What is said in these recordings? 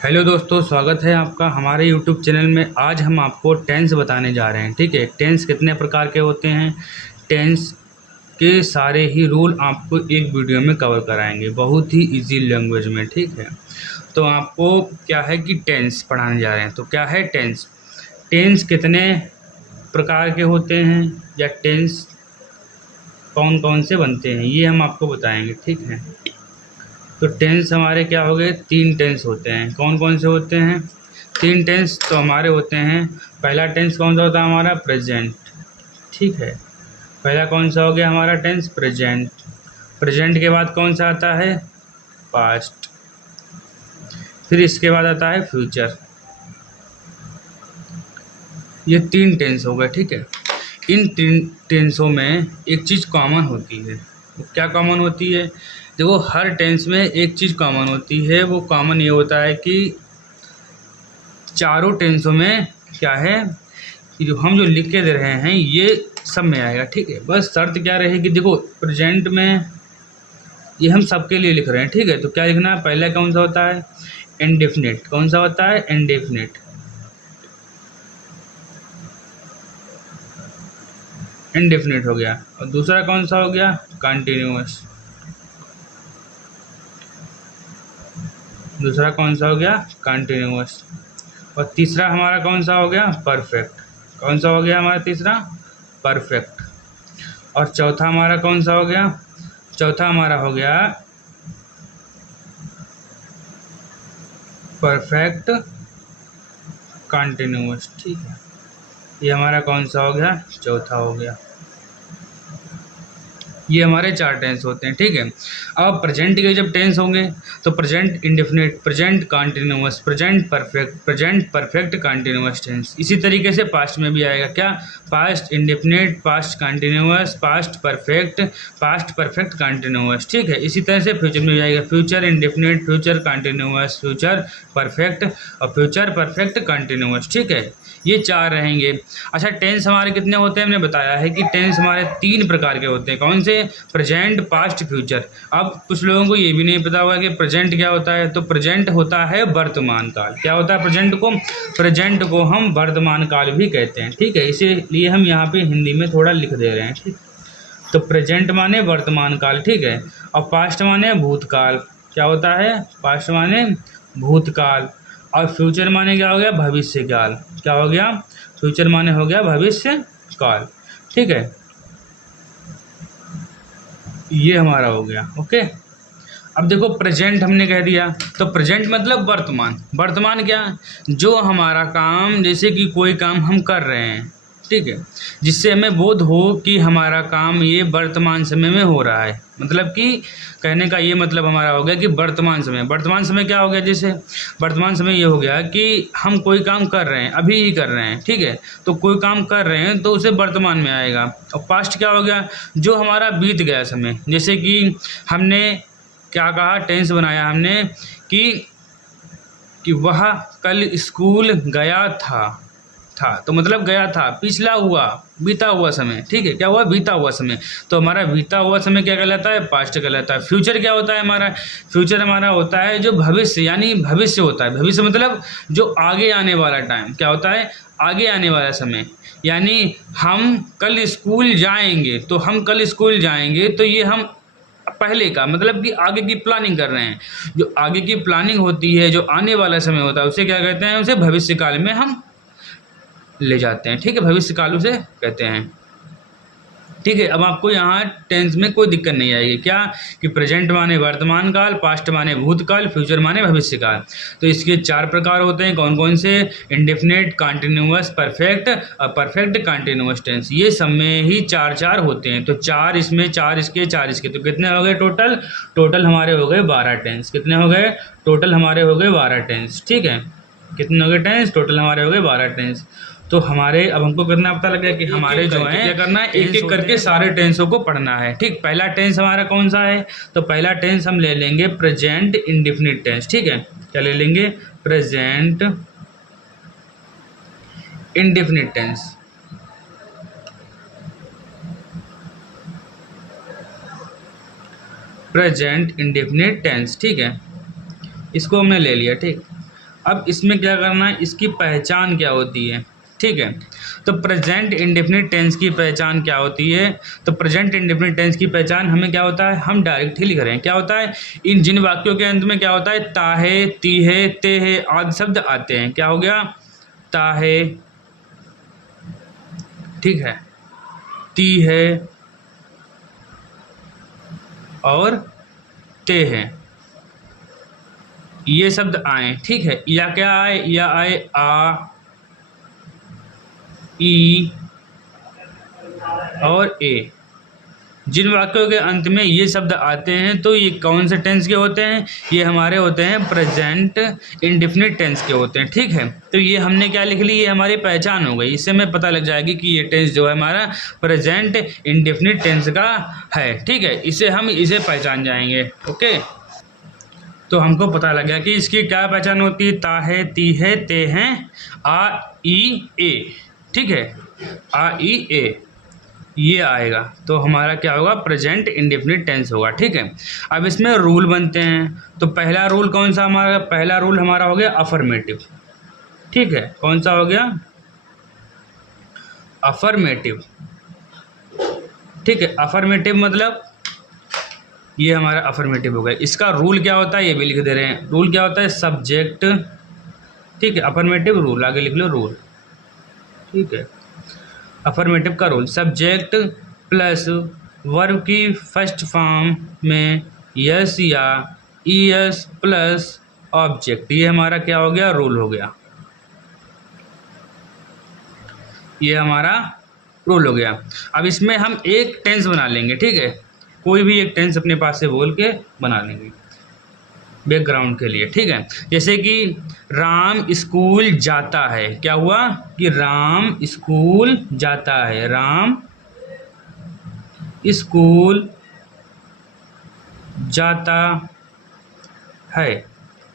Hello दोस्तों, स्वागत है आपका हमारे यूट्यूब चैनल में। आज हम आपको टेंस बताने जा रहे हैं। ठीक है, टेंस कितने प्रकार के होते हैं, टेंस के सारे ही रूल आपको एक वीडियो में कवर कराएंगे, बहुत ही इजी लैंग्वेज में। ठीक है, तो आपको क्या है कि टेंस पढ़ाने जा रहे हैं। तो क्या है टेंस, टेंस कितने प्रकार के होते हैं या टेंस कौन कौन से बनते हैं, ये हम आपको बताएंगे। ठीक है, तो टेंस हमारे क्या हो गए, 3 टेंस होते हैं। कौन कौन से होते हैं 3 टेंस? तो हमारे होते हैं, पहला टेंस कौन सा होता है हमारा, प्रेजेंट। ठीक है, पहला कौन सा हो गया हमारा टेंस, प्रेजेंट। प्रेजेंट के बाद कौन सा आता है, पास्ट। फिर इसके बाद आता है फ्यूचर। ये 3 टेंस हो गए। ठीक है, इन 3 टेंसों में एक चीज़ कॉमन होती है। क्या कॉमन होती है? देखो, हर टेंस में एक चीज़ कॉमन होती है। वो कॉमन ये होता है कि चारों टेंसों में क्या है कि जो लिख के दे रहे हैं ये सब में आएगा। ठीक है, बस शर्त क्या रहेगी, देखो प्रेजेंट में ये हम सबके लिए लिख रहे हैं। ठीक है, तो क्या लिखना है, पहला कौन सा होता है, इंडेफिनिट। कौन सा होता है, इंडेफिनिट। इंडेफिनिट हो गया। और दूसरा कौन सा हो गया, कंटिन्यूअस। दूसरा कौन सा हो गया, कंटिन्यूअस। और तीसरा हमारा कौन सा हो गया, परफेक्ट। कौन सा हो गया हमारा तीसरा, परफेक्ट। और चौथा हमारा कौन सा हो गया, चौथा हमारा हो गया परफेक्ट कंटिन्यूअस। ठीक है, ये हमारा कौन सा हो गया, चौथा हो गया। ये हमारे 4 टेंस होते हैं। ठीक है, अब प्रेजेंट के जब टेंस होंगे तो present indefinite, present continuous, present perfect, present perfect continuous tense. इसी तरीके से पास्ट में भी आएगा, क्या, past indefinite, past continuous, past perfect continuous. ठीक है, इसी तरह से फ्यूचर में भी आएगा, future indefinite, future continuous, future perfect और फ्यूचर परफेक्ट कंटिन्यूअस। ठीक है, ये 4 रहेंगे। अच्छा, टेंस हमारे कितने होते हैं, हमने बताया है कि टेंस हमारे 3 प्रकार के होते हैं। कौन से, प्रेजेंट, पास्ट, फ्यूचर। अब कुछ लोगों को ये भी नहीं पता होगा कि प्रेजेंट क्या होता है। तो प्रेजेंट होता है वर्तमान काल। क्या होता है प्रेजेंट को, प्रेजेंट को हम वर्तमान काल भी कहते हैं। ठीक है, इसीलिए हम यहाँ पे हिंदी में थोड़ा लिख दे रहे हैं। ठीक, तो प्रेजेंट माने वर्तमान काल। ठीक है, और पास्ट माने भूतकाल। क्या होता है, पास्ट माने भूतकाल। और फ्यूचर माने क्या हो गया, भविष्य काल। क्या हो गया, फ्यूचर माने हो गया भविष्य काल। ठीक है, ये हमारा हो गया। ओके, अब देखो प्रेजेंट हमने कह दिया, तो प्रेजेंट मतलब वर्तमान। वर्तमान क्या, जो हमारा काम, जैसे कि कोई काम हम कर रहे हैं, ठीक है, जिससे हमें बोध हो कि हमारा काम ये वर्तमान समय में हो रहा है। मतलब कि कहने का ये मतलब हमारा हो गया कि वर्तमान समय। वर्तमान समय क्या हो गया, जैसे वर्तमान समय ये हो गया कि हम कोई काम कर रहे हैं, अभी ही कर रहे हैं। ठीक है, तो कोई काम कर रहे हैं तो उसे वर्तमान में आएगा। और पास्ट क्या हो गया, जो हमारा बीत गया समय। जैसे कि हमने क्या कहा, टेंस बनाया हमने कि वह कल स्कूल गया था। तो मतलब गया था, पिछला हुआ, बीता हुआ समय। ठीक है, क्या हुआ, बीता हुआ समय। तो हमारा बीता हुआ समय क्या कहलाता है, पास्ट कहलाता है। फ्यूचर क्या होता है हमारा, फ्यूचर हमारा होता है जो भविष्य, यानी भविष्य होता है। भविष्य मतलब जो आगे आने वाला टाइम। क्या होता है, आगे आने वाला समय। यानी हम कल स्कूल जाएंगे, तो हम कल स्कूल जाएंगे तो ये हम पहले का मतलब कि आगे की प्लानिंग कर रहे हैं। जो आगे की प्लानिंग होती है, जो आने वाला समय होता है, उसे क्या कहते हैं, उसे भविष्य काल में हम ले जाते हैं। ठीक है, भविष्य काल उसे कहते हैं। ठीक है, अब आपको यहाँ टेंस में कोई दिक्कत नहीं आएगी। क्या, कि प्रेजेंट माने वर्तमान काल, पास्ट माने भूतकाल, फ्यूचर माने भविष्य काल। तो इसके 4 प्रकार होते हैं। कौन कौन से, इंडेफिनिट, कंटिन्यूअस, परफेक्ट और परफेक्ट कंटिन्यूअस टेंस। ये सब में ही 4 होते हैं। तो 4 इसमें, 4 इसके, 4 इसके, तो कितने हो गए टोटल हमारे हो गए 12 टेंस। कितने हो गए, टोटल हमारे हो गए 12 टेंस। ठीक है, कितने हो गए टेंस, टोटल हमारे हो गए 12 टेंस। तो हमारे, अब हमको करना पता लगा कि हमारे जो है क्या करना है, एक एक करके सारे टेंसों को पढ़ना है। ठीक, पहला टेंस हमारा कौन सा है, तो पहला टेंस हम ले लेंगे प्रेजेंट इंडेफिनिट टेंस। ठीक है, क्या ले लेंगे, present indefinite tense. Present indefinite tense. ठीक है, इसको हमने ले लिया। ठीक, अब इसमें क्या करना है, इसकी पहचान क्या होती है, ठीक है। तो प्रेजेंट इंडेफिनिट टेंस की पहचान क्या होती है, तो प्रेजेंट इंडेफिनिट टेंस की पहचान हमें क्या होता है, हम डायरेक्ट ही लिख रहे हैं। क्या होता है, इन जिन वाक्यों के अंत में क्या होता है, ताहे, तीहे, तेहे आदि शब्द आते हैं। क्या हो गया, ताहे, ठीक है, तीहे और तेहे, ये शब्द आए, ठीक है। या क्या आए, या आए आ, ई और ए। जिन वाक्यों के अंत में ये शब्द आते हैं तो ये कौन से टेंस के होते हैं, ये हमारे होते हैं प्रेजेंट इंडेफिनिट टेंस के होते हैं, ठीक है। तो ये हमने क्या लिख ली, ये हमारी पहचान हो गई, इससे हमें पता लग जाएगी कि ये टेंस जो है हमारा प्रेजेंट इंडेफिनिट टेंस का है, ठीक है। इसे हम इसे पहचान जाएंगे, ओके। तो हमको पता लग गया कि इसकी क्या पहचान होती है, ता है, ती है, ते हैं, आ, ई, ए, ठीक है, आ, ई, ए, ये आएगा तो हमारा क्या होगा, प्रेजेंट इंडेफिनिट टेंस होगा, ठीक है। अब इसमें रूल बनते हैं। तो पहला रूल कौन सा हमारा, पहला रूल हमारा हो गया अफर्मेटिव, ठीक है। कौन सा हो गया, अफर्मेटिव, ठीक है। अफर्मेटिव मतलब ये हमारा अफर्मेटिव हो गया। इसका रूल क्या होता है ये भी लिख दे रहे हैं। रूल क्या होता है, सब्जेक्ट, ठीक है, अफर्मेटिव रूल, आगे लिख लो रूल, ठीक है। अफर्मेटिव का रूल, सब्जेक्ट प्लस वर्ब की फर्स्ट फॉर्म में यस या ईएस प्लस ऑब्जेक्ट, ये हमारा क्या हो गया, रूल हो गया, ये हमारा रूल हो गया। अब इसमें हम एक टेंस बना लेंगे, ठीक है, कोई भी एक टेंस अपने पास से बोल के बना लेंगे बैकग्राउंड के लिए, ठीक है। जैसे कि राम स्कूल जाता है, क्या हुआ कि राम स्कूल जाता है, राम स्कूल जाता है,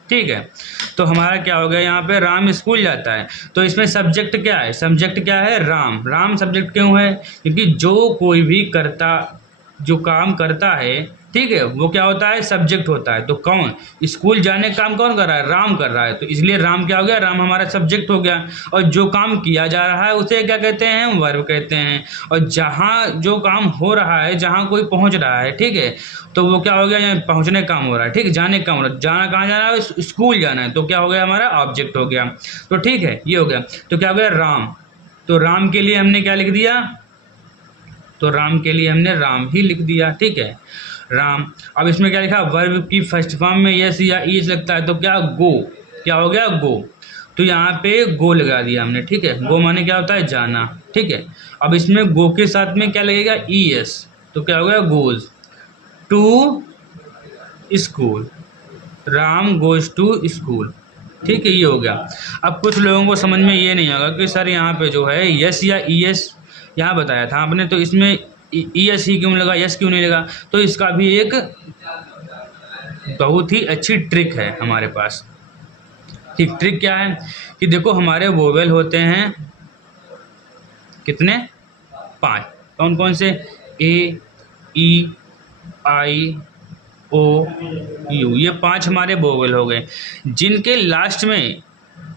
ठीक है। तो हमारा क्या हो गया, यहाँ पे राम स्कूल जाता है। तो इसमें सब्जेक्ट क्या है, सब्जेक्ट क्या है, राम। राम सब्जेक्ट क्यों है, क्योंकि जो कोई भी करता, जो काम करता है, ठीक है, वो क्या होता है, सब्जेक्ट होता है। तो कौन, स्कूल जाने का काम कौन कर रहा है, राम कर रहा है, तो इसलिए राम क्या हो गया, राम हमारा सब्जेक्ट हो गया। और जो काम किया जा रहा है उसे क्या कहते हैं, वर्ब कहते हैं। और जहाँ जो काम हो रहा है, जहाँ कोई पहुँच रहा है, ठीक है, तो वो क्या हो गया, यहाँ पहुँचने का काम हो रहा है, ठीक है, जाने का काम हो रहा है। जाना कहाँ जाना है, स्कूल जाना है, तो क्या हो गया, हमारा ऑब्जेक्ट हो गया। तो ठीक है, ये हो गया। तो क्या हो गया, राम। तो राम के लिए हमने क्या लिख दिया, तो राम के लिए हमने राम ही लिख दिया, ठीक है, राम। अब इसमें क्या लिखा, वर्ब की फर्स्ट फॉर्म में यस या ईज लगता है, तो क्या, गो, क्या हो गया, गो। तो यहाँ पे गो लगा दिया हमने, ठीक है। गो माने क्या होता है, जाना, ठीक है। अब इसमें गो के साथ में क्या लगेगा, ई एस, तो क्या हो गया, goes to school, Ram goes to school, ठीक है, ये हो गया। अब कुछ लोगों को समझ में ये नहीं आएगा कि सर यहाँ पे जो है यस या ई एस यहाँ बताया था आपने, तो इसमें ई एस ही क्यों लगा, यस क्यों नहीं लगा। तो इसका भी एक बहुत ही अच्छी ट्रिक है हमारे पास। ठीक, ट्रिक क्या है कि देखो हमारे वोवेल होते हैं कितने, 5। कौन कौन से, ए, ई, आई, ओ, यू, ये 5 हमारे वोवेल हो गए, जिनके लास्ट में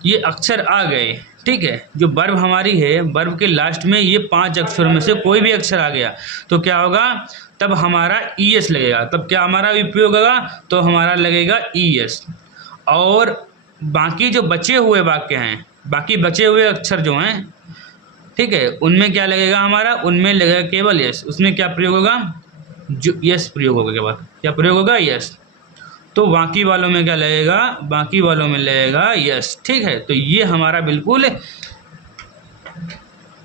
ये अक्षर आ गए, ठीक है। जो वर्ब हमारी है, वर्ब के लास्ट में ये 5 अक्षरों में से कोई भी अक्षर आ गया तो क्या होगा, तब हमारा ई एस लगेगा। तब क्या हमारा उपयोग होगा, तो हमारा लगेगा ई एस। और बाकी जो बचे हुए वाक्य हैं, बाकी बचे हुए अक्षर जो हैं, ठीक है, उनमें क्या लगेगा हमारा, उनमें लगेगा केवल यस। उसमें क्या प्रयोग होगा, जो यस प्रयोग होगा, केवल क्या प्रयोग होगा, यस। तो बाकी वालों में क्या लगेगा, बाकी वालों में लगेगा यस, ठीक है। तो ये हमारा बिल्कुल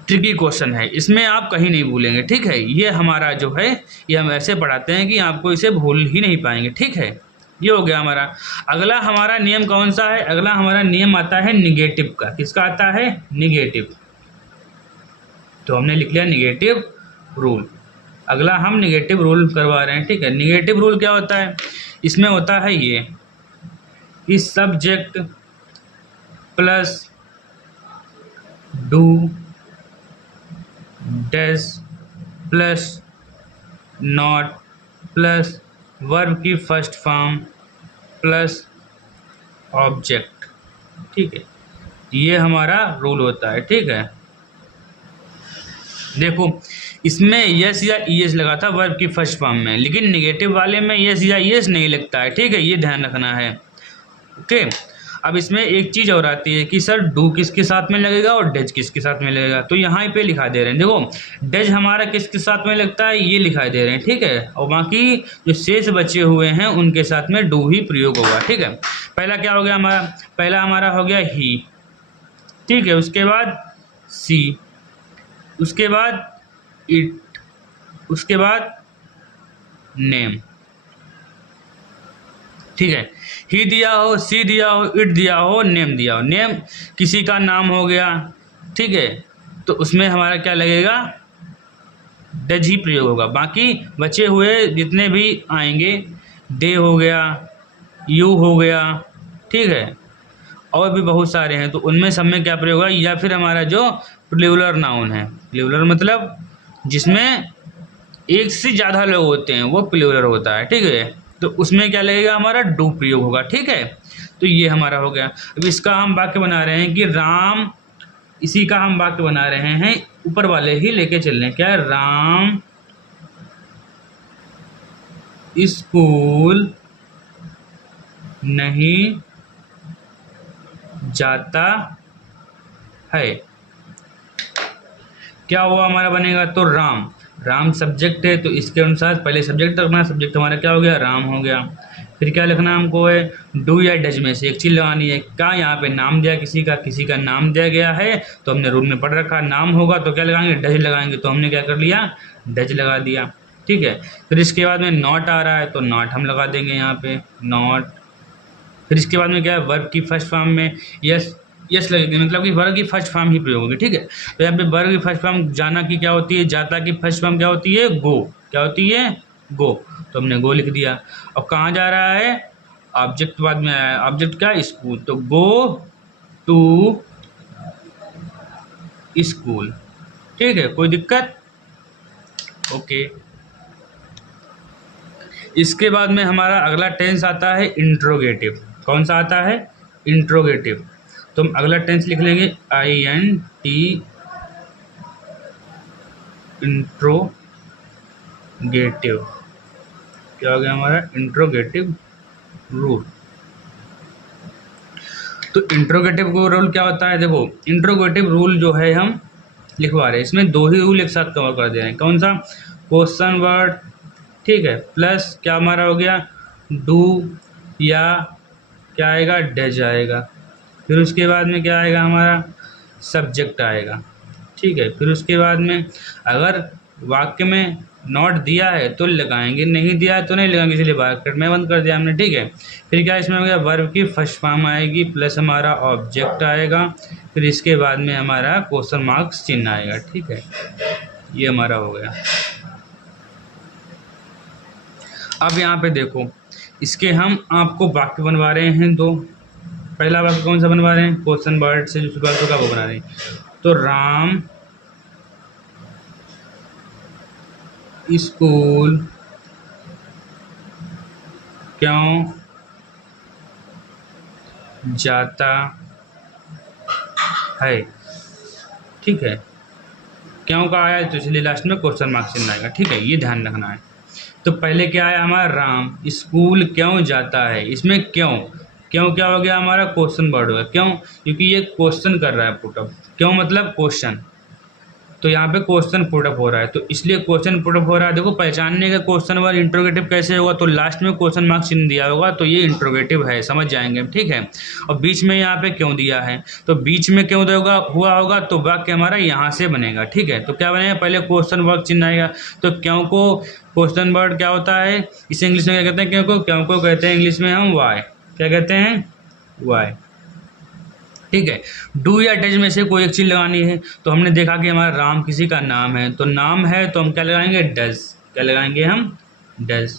ट्रिकी क्वेश्चन है, इसमें आप कहीं नहीं भूलेंगे, ठीक है। ये हमारा जो है, ये हम ऐसे पढ़ाते हैं कि आपको इसे भूल ही नहीं पाएंगे, ठीक है। ये हो गया हमारा। अगला हमारा नियम कौन सा है, अगला हमारा नियम आता है निगेटिव का। किसका आता है, निगेटिव। तो हमने लिख लिया निगेटिव रूल। अगला हम निगेटिव रूल करवा रहे हैं, ठीक है। निगेटिव रूल क्या होता है, इसमें होता है ये कि subject plus do dash plus not plus verb की फर्स्ट फॉर्म प्लस ऑब्जेक्ट, ठीक है, ये हमारा रूल होता है। ठीक है, देखो इसमें यस या ईएस लगा था वर्ब की फर्स्ट फॉर्म में, लेकिन नेगेटिव वाले में यस या ईएस नहीं लगता है। ठीक है, ये ध्यान रखना है। ओके, अब इसमें एक चीज़ और आती है कि सर डू किसके साथ में लगेगा और डज किसके साथ में लगेगा, तो यहाँ पे लिखा दे रहे हैं। देखो डज हमारा किसके साथ में लगता है, ये लिखा दे रहे हैं। ठीक है, और बाकी जो शेष बचे हुए हैं उनके साथ में डू ही प्रयोग होगा। ठीक है, पहला क्या हो गया हमारा, पहला हमारा हो गया ही। ठीक है, उसके बाद सी, उसके बाद इट, उसके बाद नेम। ठीक है, ही दिया हो, सी दिया हो, इट दिया हो, नेम दिया हो। नेम किसी का नाम हो गया। ठीक है, तो उसमें हमारा क्या लगेगा, डज ही प्रयोग होगा। बाकी बचे हुए जितने भी आएंगे, दे हो गया, यू हो गया, ठीक है, और भी बहुत सारे हैं, तो उनमें सब में क्या प्रयोग होगा, या फिर हमारा जो प्लूरल नाउन है, प्लूरल मतलब जिसमें एक से ज़्यादा लोग होते हैं वो प्लूरल होता है। ठीक है, तो उसमें क्या लगेगा, हमारा डू प्रयोग होगा। ठीक है, तो ये हमारा हो गया। अब इसका हम वाक्य बना रहे हैं कि राम, इसी का हम वाक्य बना रहे हैं, ऊपर वाले ही लेके चल रहे हैं। क्या है, राम स्कूल नहीं जाता है। क्या हुआ हमारा बनेगा, तो राम, राम सब्जेक्ट है, तो इसके अनुसार पहले सब्जेक्ट रखना। सब्जेक्ट हमारा क्या हो गया, राम हो गया। फिर क्या लिखना हमको है, डू या डज में से एक चीज़ लगानी है। क्या यहाँ पे नाम दिया किसी का नाम दिया गया है, तो हमने रूल में पढ़ रखा, नाम होगा तो क्या लगाएंगे, डज लगाएंगे, तो हमने क्या कर लिया, डज लगा दिया। ठीक है, फिर इसके बाद में नॉट आ रहा है, तो नॉट हम लगा देंगे यहाँ पे, नॉट। फिर इसके बाद में क्या है, वर्ब की फर्स्ट फॉर्म में यस, यस लगेगी, मतलब कि वर्ब की फर्स्ट फॉर्म ही प्रयोग होगी। ठीक है, तो यहाँ पे वर्ब की फर्स्ट फॉर्म जाना की क्या होती है, जाता की फर्स्ट फॉर्म क्या होती है, गो। क्या होती है, गो, तो हमने गो लिख दिया। अब कहाँ जा रहा है, ऑब्जेक्ट बाद में आया है, ऑब्जेक्ट क्या, स्कूल, तो गो टू स्कूल। ठीक है, कोई दिक्कत, ओके। इसके बाद में हमारा अगला टेंस आता है इंट्रोगेटिव। कौन सा आता है, इंट्रोगेटिव। तो हम अगला टेंस लिख लेंगे INT, इंट्रोगेटिव। क्या हो गया हमारा, इंट्रोगेटिव रूल। तो इंट्रोगेटिव रूल क्या होता है, देखो इंट्रोगेटिव रूल जो है हम लिखवा रहे हैं, इसमें दो ही रूल एक साथ कवर कर दे रहे हैं। कौन सा, क्वेश्चन वर्ड, ठीक है, प्लस क्या हमारा हो गया, डू या क्या आएगा, डज आएगा। फिर उसके बाद में क्या आएगा, हमारा सब्जेक्ट आएगा। ठीक है, फिर उसके बाद में अगर वाक्य में नॉट दिया है तो लगाएंगे, नहीं दिया है तो नहीं लगाएंगे, इसलिए ब्रैकेट में बंद कर दिया हमने। ठीक है, फिर क्या इसमें हो गया, वर्ब की फर्स्ट फॉर्म आएगी, प्लस हमारा ऑब्जेक्ट आएगा, फिर इसके बाद में हमारा क्वेश्चन मार्क्स चिन्ह आएगा। ठीक है, ये हमारा हो गया। अब यहाँ पे देखो, इसके हम आपको वाक्य बनवा रहे हैं दो। पहला वाक्य कौन सा बनवा रहे हैं, क्वेश्चन वर्ड से जो शुरुआत होगा वो बना रहे हैं। तो राम स्कूल क्यों जाता है। ठीक है, क्यों का आया तो इसलिए लास्ट में क्वेश्चन मार्क चिन्ह आएगा। ठीक है, ये ध्यान रखना है। तो पहले क्या आया हमारा, राम स्कूल क्यों जाता है। इसमें क्यों, क्यों क्या हो गया हमारा, क्वेश्चन वर्ड हो गया। क्यों, क्योंकि ये क्वेश्चन कर रहा है पुटअप। क्यों मतलब क्वेश्चन, तो यहाँ पे क्वेश्चन पुटअप हो रहा है, तो इसलिए क्वेश्चन पुटअप हो रहा है। देखो पहचानने का क्वेश्चन वर्ड इंट्रोगेटिव कैसे होगा, तो लास्ट में क्वेश्चन मार्क चिन्ह दिया होगा, तो ये इंट्रोगेटिव है, समझ जाएंगे। ठीक है, और बीच में यहाँ पे क्यों दिया है, तो बीच में क्यों देगा हुआ होगा, तो वाक्य हमारा यहाँ से बनेगा। ठीक है, तो क्या बनेगा, पहले क्वेश्चन वर्ड चिन्ह आएगा, तो क्यों को क्वेश्चन वर्ड क्या होता है, इसे इंग्लिश में क्या कहते हैं, क्यों को कहते हैं इंग्लिश में हम वाई। क्या कहते हैं, वाई। ठीक है, डू या डज में से कोई एक चीज़ लगानी है, तो हमने देखा कि हमारा राम किसी का नाम है, तो नाम है तो हम क्या लगाएंगे, डज। क्या लगाएंगे हम, डज,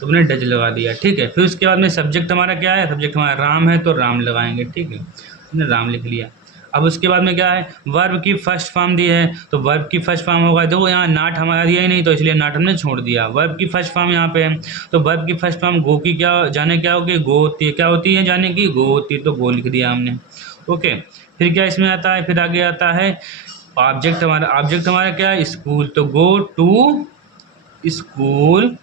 तो हमने डज लगा दिया। ठीक है, फिर उसके बाद में सब्जेक्ट हमारा क्या है, सब्जेक्ट हमारा राम है तो राम लगाएंगे। ठीक है, हमने राम लिख लिया। अब उसके बाद में क्या है, वर्ब की फर्स्ट फॉर्म दी है, तो वर्ब की फर्स्ट फॉर्म होगा, देखो यहाँ नॉट हमारा दिया ही नहीं, तो इसलिए नॉट हमने छोड़ दिया। वर्ब की फर्स्ट फॉर्म यहाँ पे है, तो वर्ब की फर्स्ट फॉर्म गो की क्या जाने क्या होगी, गो होती है, क्या होती है जाने की, गो होती है, तो गो लिख दिया हमने। ओके, फिर क्या इसमें आता है, फिर आगे आता है ऑब्जेक्ट हमारा, ऑब्जेक्ट हमारा क्या है, स्कूल, तो गो टू स्कूल,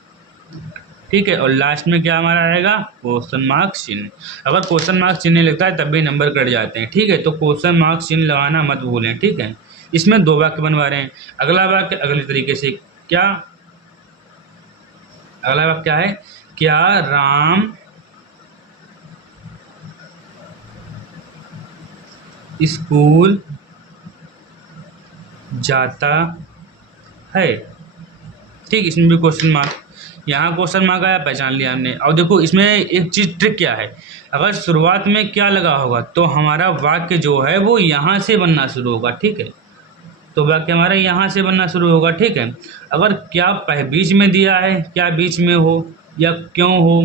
ठीक है। और लास्ट में क्या हमारा आएगा, क्वेश्चन मार्क चिन्ह। अगर क्वेश्चन मार्क चिन्ह लगता है तब भी नंबर कट जाते हैं, ठीक है। तो क्वेश्चन मार्क चिन्ह लगाना मत भूलें, ठीक है। इसमें 2 वाक्य बनवा रहे हैं। अगला वाक्य अगले तरीके से, क्या अगला वाक्य क्या है, क्या राम स्कूल जाता है, ठीक। इसमें भी क्वेश्चन मार्क, यहाँ क्वेश्चन मार्क आया, पहचान लिया हमने। और देखो इसमें एक चीज ट्रिक क्या है, अगर शुरुआत में क्या लगा होगा तो हमारा वाक्य जो है वो यहाँ से बनना शुरू होगा, ठीक है। तो वाक्य हमारा यहाँ से बनना शुरू होगा, ठीक है। अगर क्या बीच में दिया है, क्या बीच में हो या क्यों हो,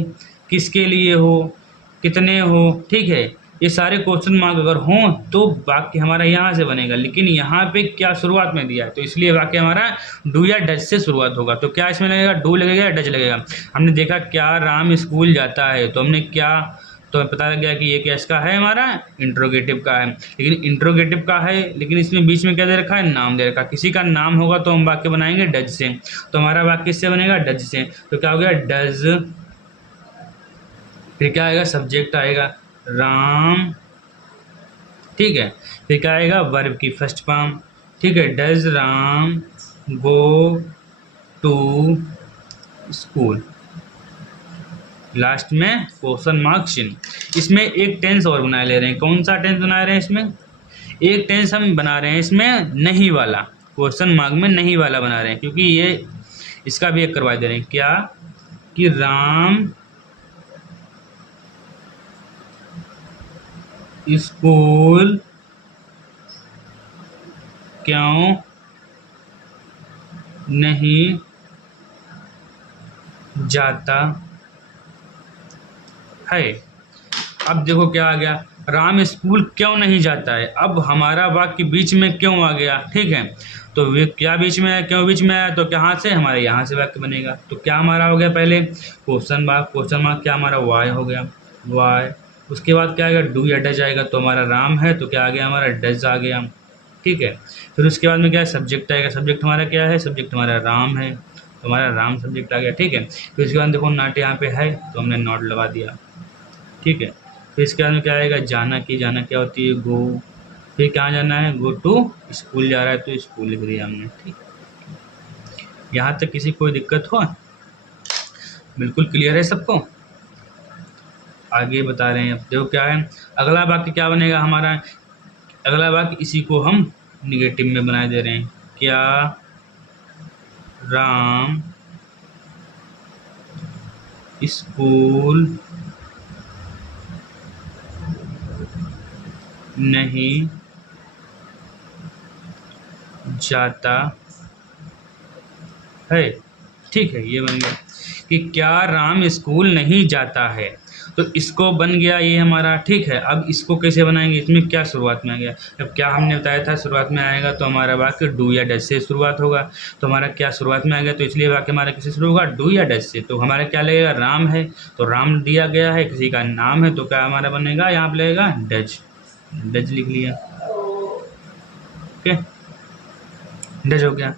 किसके लिए हो, कितने हो, ठीक है, ये सारे क्वेश्चन मार्क अगर हों तो वाक्य हमारा यहाँ से बनेगा। लेकिन यहाँ पे क्या शुरुआत में दिया है, तो इसलिए वाक्य हमारा डू या डज से शुरुआत होगा। तो क्या इसमें लगेगा, डू लगेगा या डज लगेगा। हमने देखा क्या राम स्कूल जाता है, तो हमने क्या, तो पता लग गया कि ये क्या इसका है, हमारा इंट्रोगेटिव का है। लेकिन इंट्रोगेटिव का है, लेकिन इसमें बीच में क्या दे रखा है, नाम दे रखा है। किसी का नाम होगा तो हम वाक्य बनाएंगे डज से, तो हमारा वाक्य किससे बनेगा, डज से। तो क्या हो गया, डज, फिर क्या आएगा, सब्जेक्ट आएगा राम, ठीक है। फिर क्या आएगा, वर्ब की फर्स्ट फॉर्म, ठीक है, does Ram go to school, last में क्वेश्चन मार्क चिन्ह। इसमें एक टेंस और बना ले रहे हैं। कौन सा टेंस बना रहे हैं इसमें, एक टेंस हम बना रहे हैं इसमें नहीं वाला, क्वेश्चन मार्क में नहीं वाला बना रहे हैं, क्योंकि ये इसका भी एक करवा दे रहे हैं। क्या कि राम स्कूल क्यों नहीं जाता है। अब देखो क्या आ गया, राम स्कूल क्यों नहीं जाता है। अब हमारा वाक्य बीच में क्यों आ गया, ठीक है। तो वे क्या बीच में है, क्यों बीच में आया, तो कहाँ से, हमारे यहाँ से वाक्य बनेगा। तो क्या हमारा हो गया, पहले क्वेश्चन मार्क, क्वेश्चन मार्क क्या हमारा वाई हो गया, वाई। उसके बाद क्या आएगा, डू या डज आएगा, तो हमारा राम है, तो क्या आ गया, हमारा डज आ गया, ठीक है। फिर उसके बाद में क्या है, सब्जेक्ट आएगा। सब्जेक्ट हमारा क्या है, सब्जेक्ट हमारा राम है, तो हमारा राम सब्जेक्ट आ गया, ठीक है। फिर उसके बाद देखो नॉट यहाँ पे है, तो हमने नॉट लगा दिया, ठीक है। फिर इसके बाद में क्या आएगा, जाना की, जाना क्या होती है, गो। फिर कहाँ जाना है, गो टू स्कूल जा रहा है, तो स्कूल लिख दिया हमने, ठीक। यहाँ तक किसी कोई दिक्कत हो, बिल्कुल क्लियर है सबको। आगे बता रहे हैं, अब देखो क्या है, अगला वाक्य क्या बनेगा हमारा, अगला वाक्य इसी को हम निगेटिव में बना दे रहे हैं। क्या राम स्कूल नहीं जाता है, ठीक है। ये बन गया कि क्या राम स्कूल नहीं जाता है, तो इसको बन गया ये हमारा, ठीक है। अब इसको कैसे बनाएंगे, इसमें क्या शुरुआत में आ गया, अब क्या हमने बताया था शुरुआत में आएगा तो हमारा वाक्य डू या डज से शुरुआत होगा। तो हमारा क्या शुरुआत में आ गया, तो इसलिए वाक्य हमारा किससे शुरू होगा, डू या डज से। तो हमारा क्या लगेगा, राम है, तो राम दिया गया है, किसी का नाम है, तो क्या हमारा बनेगा, यहाँ पर लगेगा डज, डज लिख लिया, ओके, डज हो गया।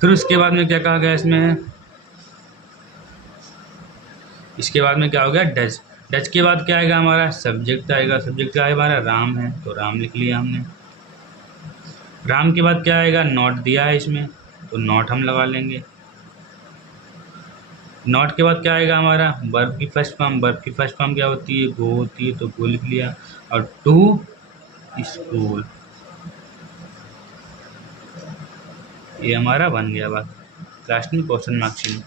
फिर उसके बाद में क्या कहा गया इसमें, इसके बाद में क्या हो गया, डज। डज के बाद क्या आएगा, हमारा सब्जेक्ट आएगा। सब्जेक्ट क्या है हमारा, राम है, तो राम लिख लिया हमने। राम के बाद क्या आएगा, नॉट दिया है इसमें, तो नॉट हम लगा लेंगे। नॉट के बाद क्या आएगा हमारा, वर्ब की फर्स्ट फॉर्म। वर्ब की फर्स्ट फॉर्म क्या होती है, गो होती है, तो गो लिख लिया। और टू स्कूल, ये हमारा बन गया बात, लास्ट में क्वेश्चन मार्क चिन्ह।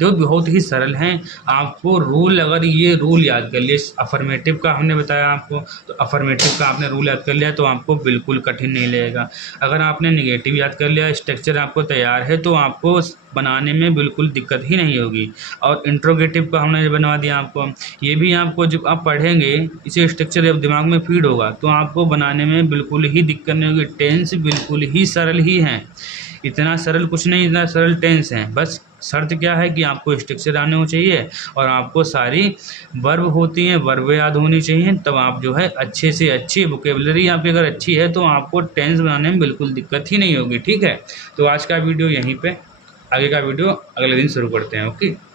जो बहुत ही सरल हैं। आपको रूल, अगर ये रूल याद कर लिए, अफर्मेटिव का हमने बताया आपको, तो अफर्मेटिव का आपने रूल याद कर लिया तो आपको बिल्कुल कठिन नहीं लगेगा। अगर आपने निगेटिव याद कर लिया, स्ट्रक्चर आपको तैयार है, तो आपको बनाने में बिल्कुल दिक्कत ही नहीं होगी। और इंट्रोगेटिव का हमने बनवा दिया आपको, ये भी आपको जब आप पढ़ेंगे इसे स्ट्रक्चर जब दिमाग में फीड होगा तो आपको बनाने में बिल्कुल ही दिक्कत नहीं होगी। टेंस बिल्कुल ही सरल ही हैं, इतना सरल कुछ नहीं, इतना सरल टेंस हैं। बस शर्त क्या है कि आपको स्ट्रक्चर आने हो चाहिए और आपको सारी वर्ब होती हैं, वर्ब याद होनी चाहिए, तब आप जो है अच्छे से अच्छी वोकेबलरी आपकी अगर अच्छी है तो आपको टेंस बनाने में बिल्कुल दिक्कत ही नहीं होगी। ठीक है, तो आज का वीडियो यहीं पे, आगे का वीडियो अगले दिन शुरू करते हैं। ओके।